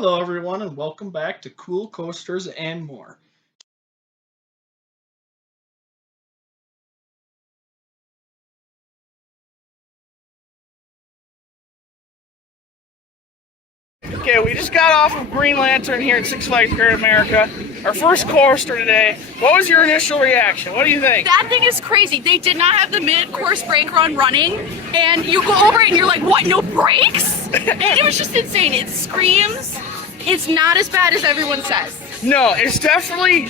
Hello, everyone, and welcome back to Cool Coasters and More. Okay, we just got off of Green Lantern here at Six Flags Great America. Our first coaster today. What was your initial reaction? What do you think? That thing is crazy. They did not have the mid-course brake run running, and you go over it and you're like, what, no brakes? And it was just insane. It screams. It's not as bad as everyone says. No, it's definitely,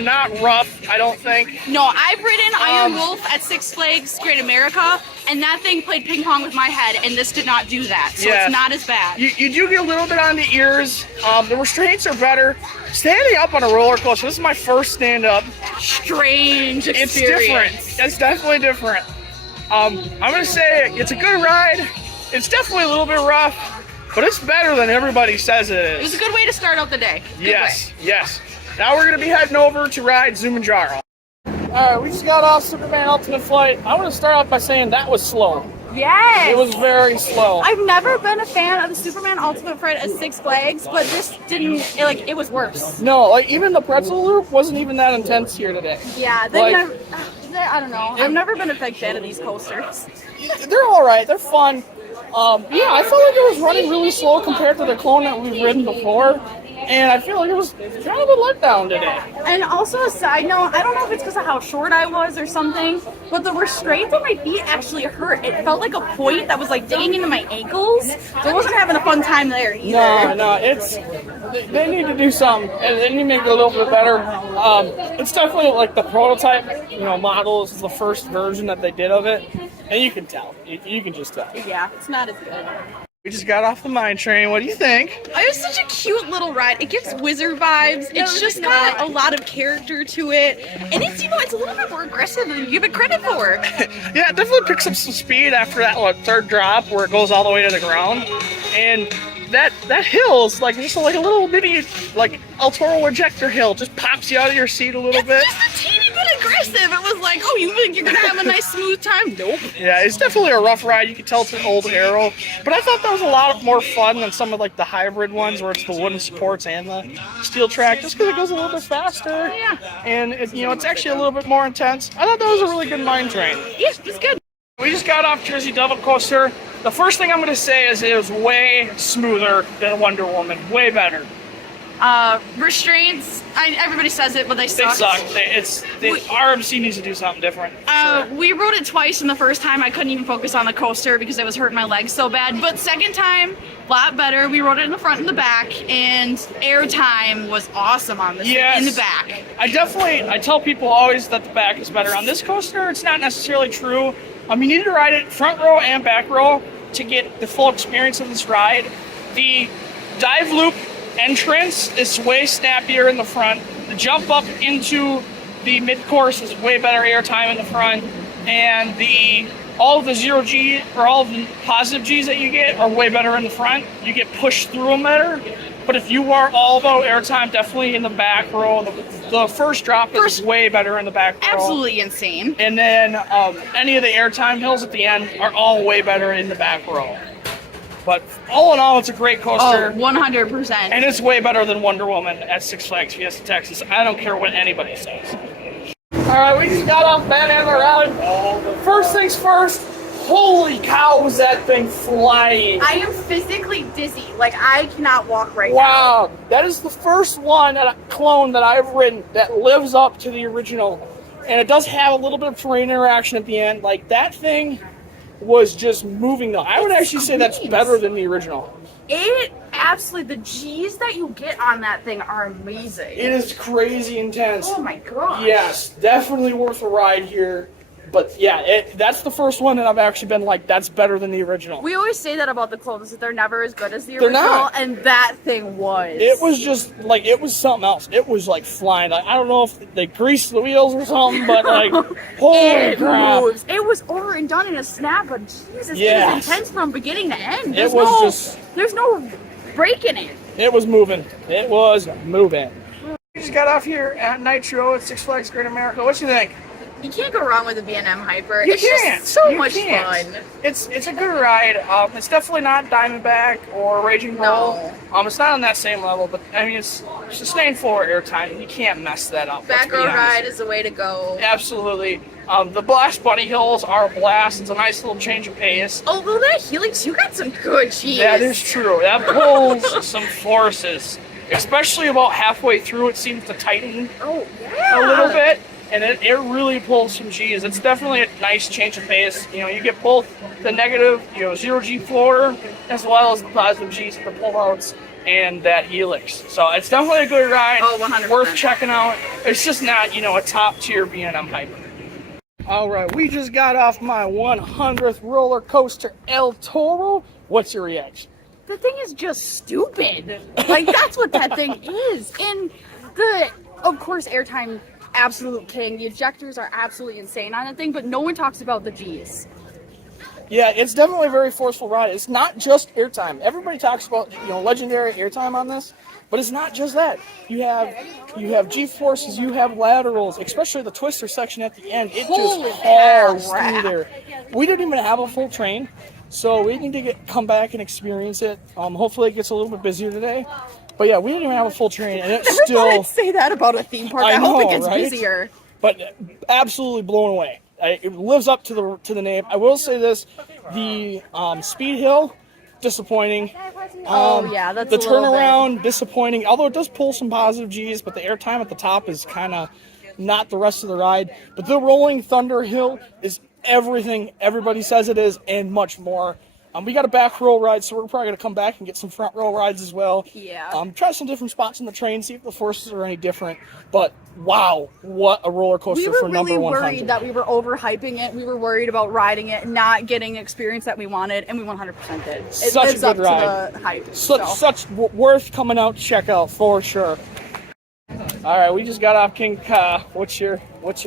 not rough, I don't think. No, I've ridden Iron Wolf at Six Flags Great America, and that thing played ping pong with my head, and this did not do that, so Yeah. it's not as bad. You do get a little bit on the ears. The restraints are better. Standing up on a roller coaster, this is my first stand-up. Strange It's experience. different. It's definitely different. I'm gonna say it's a good ride. It's definitely a little bit rough, but it's better than everybody says it It is. was a good way to start out the day. Good Yes, way. yes. Now we're gonna be heading over to ride Zumanjaro. Alright, we just got off Superman Ultimate Flight. I want to start off by saying that was slow. Yes! It was very slow. I've never been a fan of the Superman Ultimate Flight at Six Flags, but this didn't, it was worse. No, like even the pretzel loop wasn't even that intense here today. Yeah, I don't know. I've never been a big fan of these coasters. They're alright, they're fun. Yeah, I felt like it was running really slow compared to the clone that we've ridden before. And I feel like it was kind of a letdown today. And also a side note, I don't know if it's because of how short I was or something, but the restraints on my feet actually hurt. It felt like a point that was like digging into my ankles. So I wasn't having a fun time there either. No, they need to do something, and they need to make it a little bit better. It's definitely like the prototype, model is the first version that they did of it, and you can tell. You can just tell. Yeah, it's not as good. We just got off the mine train. What do you think? It was such a cute little ride. It gives Wizard vibes. It's just got a lot of character to it. And it's, it's a little bit more aggressive than you give it credit for. Yeah, it definitely picks up some speed after that third drop where it goes all the way to the ground. And that hill is like just like a little bitty like El Toro ejector hill. Just pops you out of your seat a little bit. It's just a teeny bit aggressive. It was like, oh, you think you're gonna have a nice smooth time? Nope. Yeah, it's definitely a rough ride. You can tell it's an old Arrow, but I thought that was a lot more fun than some of like the hybrid ones where it's the wooden supports and the steel track, just because it goes a little bit faster. Yeah. And it's actually a little bit more intense. I thought that was a really good mine train. Yeah, it's good. We just got off Jersey Devil Coaster. The first thing I'm going to say is it was way smoother than Wonder Woman. Way better. Restraints. Everybody says it, but they They suck. suck. RMC needs to do something different. Sure. We rode it twice, and the first time I couldn't even focus on the coaster because it was hurting my legs so bad. But second time, a lot better. We rode it in the front and the back, and air time was awesome on this Yes. in the back. I tell people always that the back is better. On this coaster, it's not necessarily true. You need to ride it front row and back row to get the full experience of this ride. The dive loop entrance is way snappier in the front. The jump up into the mid-course is way better airtime in the front. And all of the zero G or all of the positive Gs that you get are way better in the front. You get pushed through them better. But if you are all about airtime, definitely in the back row. The first drop is way better in the back row. Absolutely insane. And then any of the airtime hills at the end are all way better in the back row. But all in all, it's a great coaster. 100%. And it's way better than Wonder Woman at Six Flags Fiesta Texas. I don't care what anybody says. All right, we just got off Batman Rally. First things first. Holy cow, was that thing flying. I am physically dizzy. Like, I cannot walk right now. Wow, that is the first clone that I've ridden that lives up to the original. And it does have a little bit of terrain interaction at the end. Like, that thing was just moving though. I would actually say that's better than the original. It absolutely, the G's that you get on that thing are amazing. It is crazy intense. Oh my god. Yes, definitely worth a ride here. But yeah, that's the first one that I've actually been like, that's better than the original. We always say that about the clones, that they're never as good as the They're original, not. and that thing was. It was just like, it was something else. It was like flying. Like, I don't know if they greased the wheels or something, but like, holy crap. Moves. It was over and done in a snap, but Jesus, Yes. it was intense from beginning to end. There's no break in it. It was moving. It was moving. We just got off here at Nitro at Six Flags Great America. What you think? You can't go wrong with a B&M Hyper. You It's can't. just so You much can't. fun. It's a good ride. It's definitely not Diamondback or Raging Bull. No. It's not on that same level, but I mean it's sustained floor airtime. You can't mess that up. Back let's be row honest. ride is the way to go. Absolutely. The Blast Bunny Hills are a blast. It's a nice little change of pace. Although that Helix, you got some good cheese. That is true. That pulls some forces. Especially about halfway through, it seems to tighten Oh, yeah. a little bit, and it really pulls some G's. It's definitely a nice change of pace. You get both the negative, 0G floor, as well as the positive G's for the pullouts and that Helix. So it's definitely a good ride. Oh, 100%. Worth checking out. It's just not, a top tier B&M Hyper. All right, we just got off my 100th roller coaster, El Toro. What's your reaction? The thing is just stupid. Like, that's what that thing is. And of course, airtime, absolute king. The ejectors are absolutely insane on that thing, but no one talks about the G's. Yeah, it's definitely a very forceful ride. It's not just airtime. Everybody talks about, legendary airtime on this, but it's not just that. You have G-forces, you have laterals, especially the twister section at the end. It Holy just hauls crap. through there. We didn't even have a full train. So we need to come back and experience it. Hopefully it gets a little bit busier today. But yeah, we didn't even have a full train, and it's Never still. thought I'd say that about a theme park. I hope it gets right? busier. But absolutely blown away. It lives up to the name. I will say this: the speed hill, disappointing. Oh yeah, that's the a little turnaround disappointing. Although it does pull some positive G's, but the airtime at the top is kind of not the rest of the ride. But the Rolling Thunder Hill is everything everybody says it is and much more. We got a back row ride, so we're probably going to come back and get some front row rides as well. Yeah. Try some different spots in the train, see if the forces are any different. But wow, what a roller coaster We for were number really 100. worried that we were overhyping it. We were worried about riding it, not getting the experience that we wanted, and we 100% did. It Such a lives good up ride. to the hype. Such worth coming out to check out for sure. All right, we just got off King Ka. What's your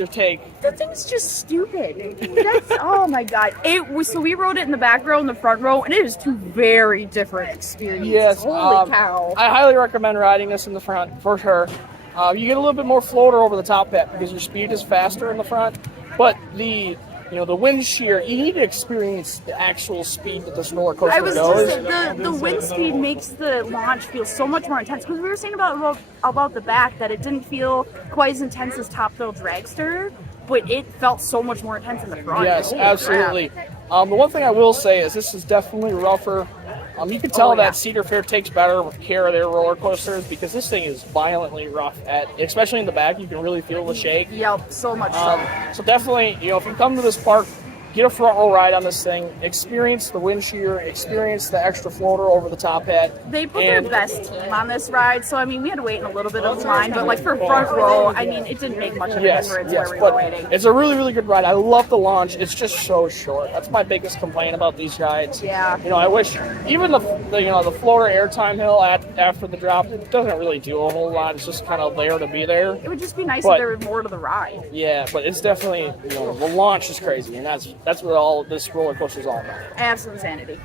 take? The thing's just stupid. Oh my god. So we rode it in the back row and the front row, and it is two very different experiences. Yes, Holy cow. I highly recommend riding this in the front for sure. You get a little bit more floater over the top pit because your speed is faster in the front, but the wind shear, you need to experience the actual speed that this roller coaster I was goes. just saying, the wind speed makes the launch feel so much more intense, because we were saying about the back that it didn't feel quite as intense as Top Thrill Dragster, but it felt so much more intense in the front. Yes, Holy absolutely. crap. The one thing I will say is this is definitely rougher. You can tell Oh, yeah. that Cedar Fair takes better care of their roller coasters because this thing is violently rough. Especially in the back, you can really feel the shake. Yep, so much so. So definitely, if you come to this park, get a front row ride on this thing, experience the wind shear, experience the extra floater over the top hat. They put their best team on this ride, so I mean, we had to wait in a little bit of line, but like for front row, I mean, it didn't make much of a difference where we were but waiting. it's a really, really good ride. I love the launch. It's just so short. That's my biggest complaint about these rides. Yeah. I wish even the floater airtime hill after the drop, it doesn't really do a whole lot. It's just kind of there to be there. It would just be nice But- if there was more to the ride. Yeah, but it's definitely the launch is crazy, and that's what all this roller coaster is all about. Absolute insanity.